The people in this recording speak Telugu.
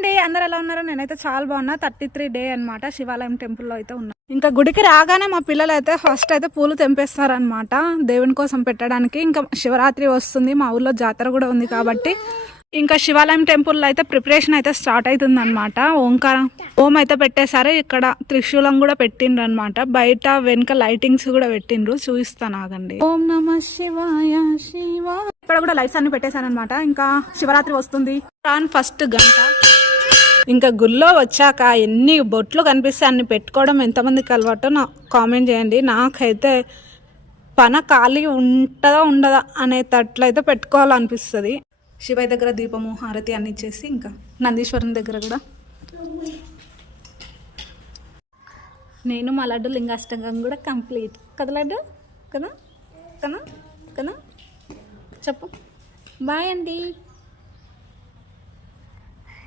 అండి, అందరు ఎలా ఉన్నారు? నేనైతే చాలా బాగున్నా. 33 డే అనమాట. శివాలయం టెంపుల్లో అయితే ఉన్నా. ఇంకా గుడికి రాగానే మా పిల్లలు అయితే ఫస్ట్ అయితే పూలు తెంపేస్తారనమాట దేవుని కోసం పెట్టడానికి. ఇంకా శివరాత్రి వస్తుంది, మా ఊర్లో జాతర కూడా ఉంది కాబట్టి ఇంకా శివాలయం టెంపుల్లో అయితే ప్రిపరేషన్ అయితే స్టార్ట్ అవుతుంది అనమాట. ఓం అయితే పెట్టేశారు. ఇక్కడ త్రిశూలం కూడా పెట్టిండ్రు అనమాట. బయట వెనుక లైటింగ్స్ కూడా పెట్టిండ్రు, చూపిస్తాను ఆగండి. ఓం నమ శివాయ శివ. ఇక్కడ కూడా లైట్స్ అన్ని పెట్టేశారనమాట. ఇంకా శివరాత్రి వస్తుంది, ఫస్ట్ గంట. ఇంకా గుళ్ళో వచ్చాక ఎన్ని బొట్లు కనిపిస్తే అన్ని పెట్టుకోవడం ఎంతమందికి అలవాటో నాకు కామెంట్ చేయండి. నాకైతే పన ఖాళీ ఉంటుందా ఉండదా అనేటట్లయితే పెట్టుకోవాలనిపిస్తుంది. శివయ్య దగ్గర దీపము హారతి అన్ని ఇచ్చేసి ఇంకా నందీశ్వరం దగ్గర కూడా నేను మా లడ్డు లింగాష్టంగం కూడా కంప్లీట్ కదా లడ్డు, కదా కదా కదా చెప్పు బాయ్ అండి.